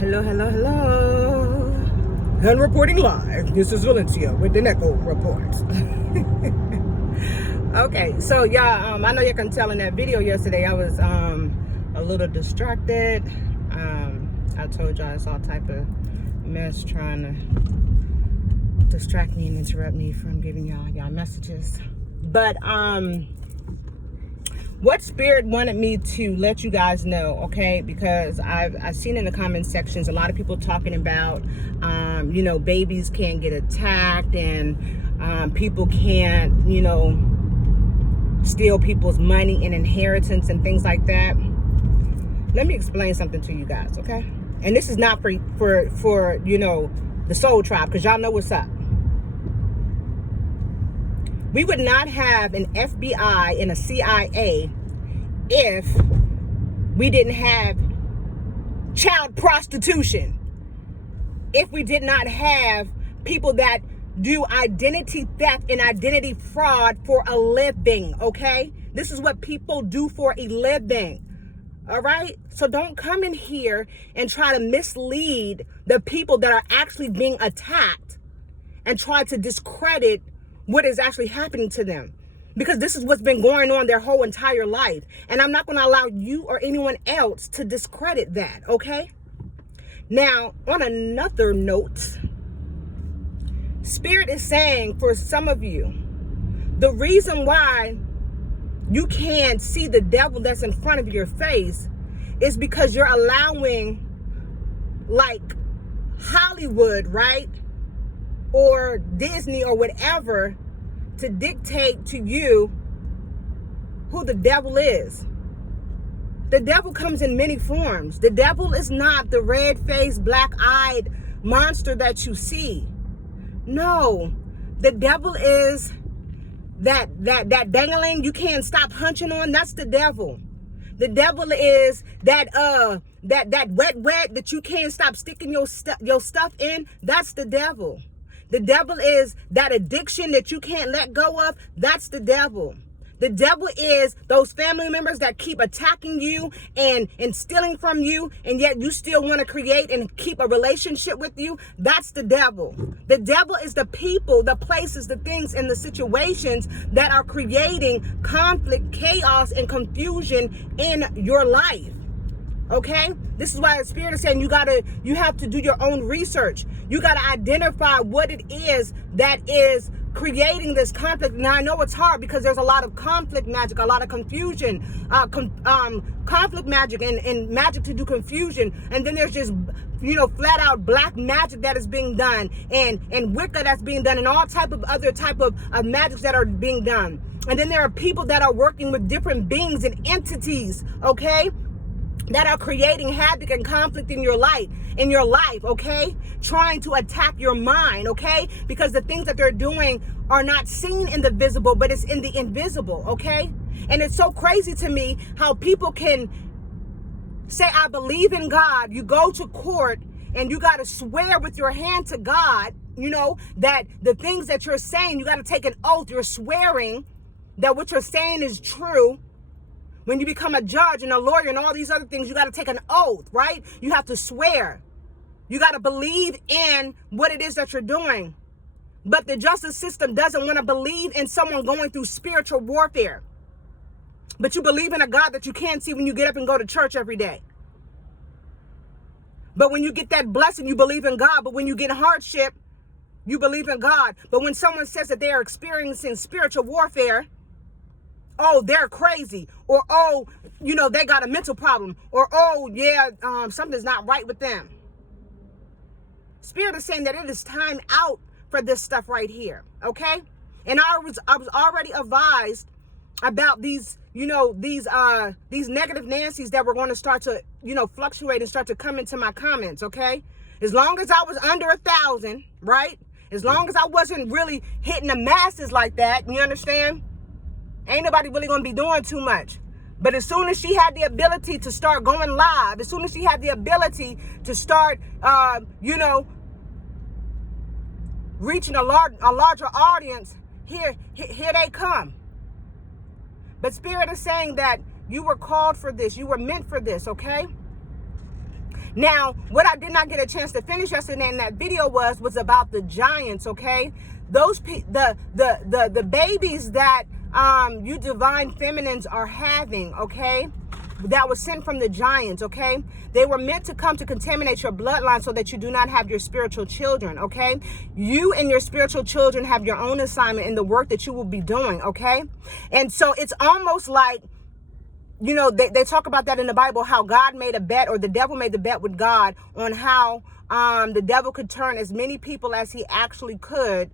Hello, hello, hello. And reporting live. This is Valencia with the EchoeReport. Okay, so y'all, I know you can tell in that video yesterday I was a little distracted. I told y'all it's all type of mess trying to distract me and interrupt me from giving y'all messages. But what Spirit wanted me to let you guys know, okay, because I've seen in the comment sections a lot of people talking about babies can't get attacked and people can't steal people's money and inheritance and things like that. Let me explain something to you guys, okay? And this is not for the Soul Tribe, because y'all know what's up. We would not have an FBI and a CIA if we didn't have child prostitution. If we did not have people that do identity theft and identity fraud for a living, okay? This is what people do for a living, all right? So don't come in here and try to mislead the people that are actually being attacked and try to discredit what is actually happening to them, because this is what's been going on their whole entire life. And I'm not going to allow you or anyone else to discredit that, okay? Now, on another note, Spirit is saying for some of you, the reason why you can't see the devil that's in front of your face is because you're allowing, like, Hollywood, right? Or Disney or whatever to dictate to you who the devil is. The devil comes in many forms. The devil is not the red-faced, black-eyed monster that you see. No, the devil is that dangling you can't stop hunching on. That's the devil. The devil is that wet that you can't stop sticking your stuff in. That's the devil. The devil is that addiction that you can't let go of. That's the devil. The devil is those family members that keep attacking you and stealing from you, and yet you still want to create and keep a relationship with you. That's the devil. The devil is the people, the places, the things, and the situations that are creating conflict, chaos, and confusion in your life. Okay, this is why the Spirit is saying you have to do your own research. You got to identify what it is that is creating this conflict. Now, I know it's hard because there's a lot of conflict magic, a lot of confusion, conflict magic and magic to do confusion. And then there's just, flat out black magic that is being done and Wicca that's being done and all type of other type of magics that are being done. And then there are people that are working with different beings and entities, okay, that are creating havoc and conflict in your life, okay? Trying to attack your mind, okay? Because the things that they're doing are not seen in the visible, but it's in the invisible, okay? And it's so crazy to me how people can say, I believe in God. You go to court and you got to swear with your hand to God, that the things that you're saying, you got to take an oath. You're swearing that what you're saying is true. When you become a judge and a lawyer and all these other things, you got to take an oath, right? You have to swear. You got to believe in what it is that you're doing. But the justice system doesn't want to believe in someone going through spiritual warfare. But you believe in a God that you can't see when you get up and go to church every day. But when you get that blessing, you believe in God. But when you get hardship, you believe in God. But when someone says that they are experiencing spiritual warfare, oh, they're crazy, or oh, they got a mental problem, or oh, yeah, something's not right with them. Spirit is saying that it is time out for this stuff right here, okay? And I was already advised about these negative Nancy's that were going to start to fluctuate and start to come into my comments, okay? As long as I was under 1,000, right? As long as I wasn't really hitting the masses like that, you understand? Ain't nobody really going to be doing too much. But as soon as she had the ability to start going live, as soon as she had the ability to start, reaching a larger audience, here they come. But Spirit is saying that you were called for this. You were meant for this, okay? Now, what I did not get a chance to finish yesterday in that video was about the giants, okay? Those the babies that you divine feminines are having, okay? That was sent from the giants, okay? They were meant to come to contaminate your bloodline so that you do not have your spiritual children, okay? You and your spiritual children have your own assignment in the work that you will be doing, okay? And so it's almost like, you know, they talk about that in the Bible, how God made a bet, or the devil made the bet with God on how the devil could turn as many people as he actually could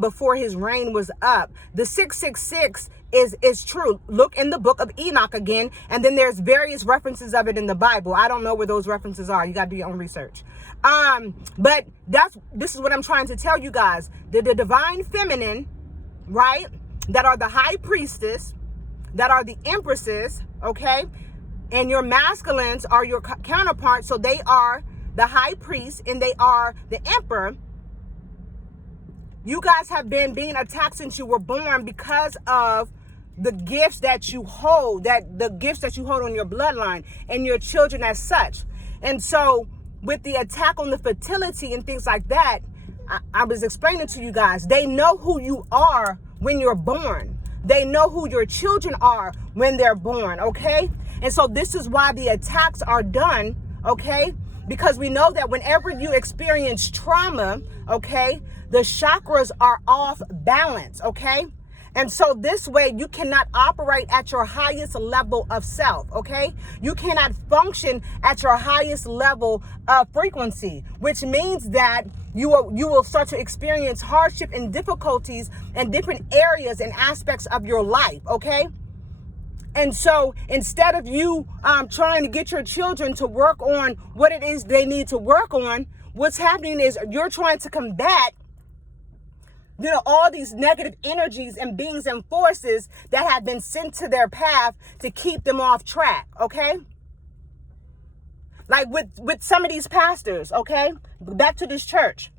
before his reign was up. The 666 is true. Look in the book of Enoch again, and then there's various references of it in the Bible. I don't know where those references are. You got to do your own research. But this is what I'm trying to tell you guys. The divine feminine, right, that are the high priestess, that are the empresses, okay, and your masculines are your counterparts, so they are the high priest and they are the emperor. You guys have been being attacked since you were born because of the gifts that you hold, the gifts that you hold on your bloodline and your children as such. And so with the attack on the fertility and things like that, I was explaining to you guys, they know who you are when you're born. They know who your children are when they're born, okay? And so this is why the attacks are done, okay? Because we know that whenever you experience trauma, okay, the chakras are off balance, okay? And so this way you cannot operate at your highest level of self, okay? You cannot function at your highest level of frequency, which means that you will start to experience hardship and difficulties in different areas and aspects of your life, okay? And so instead of you trying to get your children to work on what it is they need to work on, what's happening is you're trying to combat, you know, all these negative energies and beings and forces that have been sent to their path to keep them off track, okay? Like with some of these pastors, okay? Back to this church.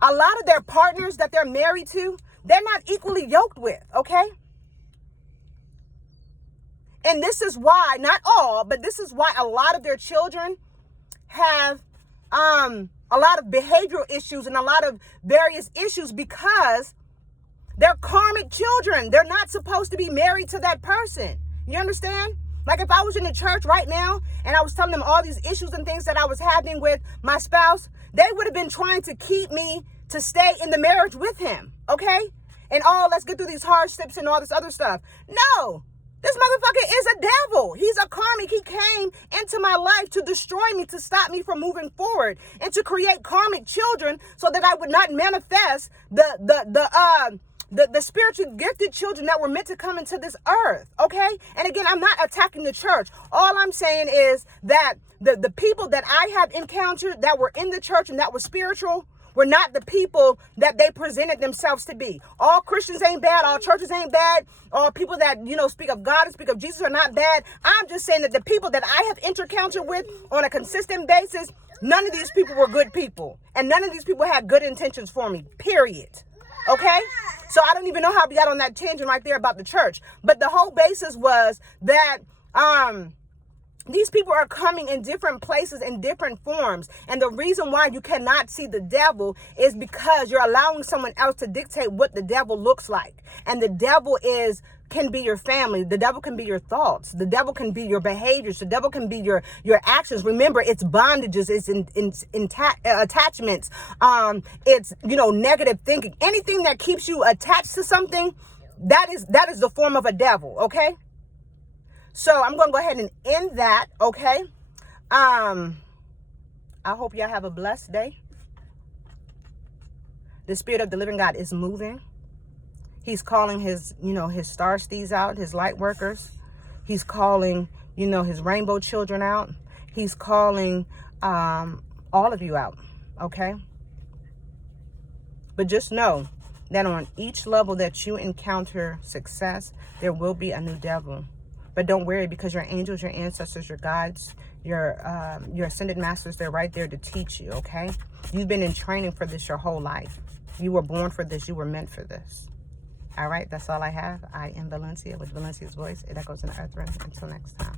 A lot of their partners that they're married to, they're not equally yoked with, okay? And this is why, not all, but this is why a lot of their children have a lot of behavioral issues and a lot of various issues, because they're karmic children. They're not supposed to be married to that person. You understand? Like if I was in the church right now and I was telling them all these issues and things that I was having with my spouse, they would have been trying to keep me to stay in the marriage with him, okay? And let's get through these hardships and all this other stuff. No. This motherfucker is a devil. He's a karmic. He came into my life to destroy me, to stop me from moving forward, and to create karmic children so that I would not manifest the spiritually gifted children that were meant to come into this earth, okay? And again, I'm not attacking the church. All I'm saying is that the people that I have encountered that were in the church and that were spiritual were not the people that they presented themselves to be. All Christians ain't bad. All churches ain't bad. All people that, you know, speak of God and speak of Jesus are not bad. I'm just saying that the people that I have encountered with on a consistent basis, none of these people were good people. And none of these people had good intentions for me, period. Okay? So I don't even know how we got on that tangent right there about the church. But the whole basis was that these people are coming in different places, in different forms. And the reason why you cannot see the devil is because you're allowing someone else to dictate what the devil looks like. And the devil can be your family. The devil can be your thoughts. The devil can be your behaviors. The devil can be your actions. Remember, it's bondages, it's attachments. It's, you know, negative thinking. Anything that keeps you attached to something, that is the form of a devil, okay? So I'm going to go ahead and end that, okay? I hope y'all have a blessed day. The Spirit of the living God is moving. He's calling his star steeds out, his light workers. He's calling, his rainbow children out. He's calling all of you out, okay? But just know that on each level that you encounter success, there will be a new devil. But don't worry, because your angels, your ancestors, your guides, your ascended masters, they're right there to teach you, okay? You've been in training for this your whole life. You were born for this. You were meant for this. All right, that's all I have. I am Valencia with Valencia's voice. It echoes in the earth realm. Until next time.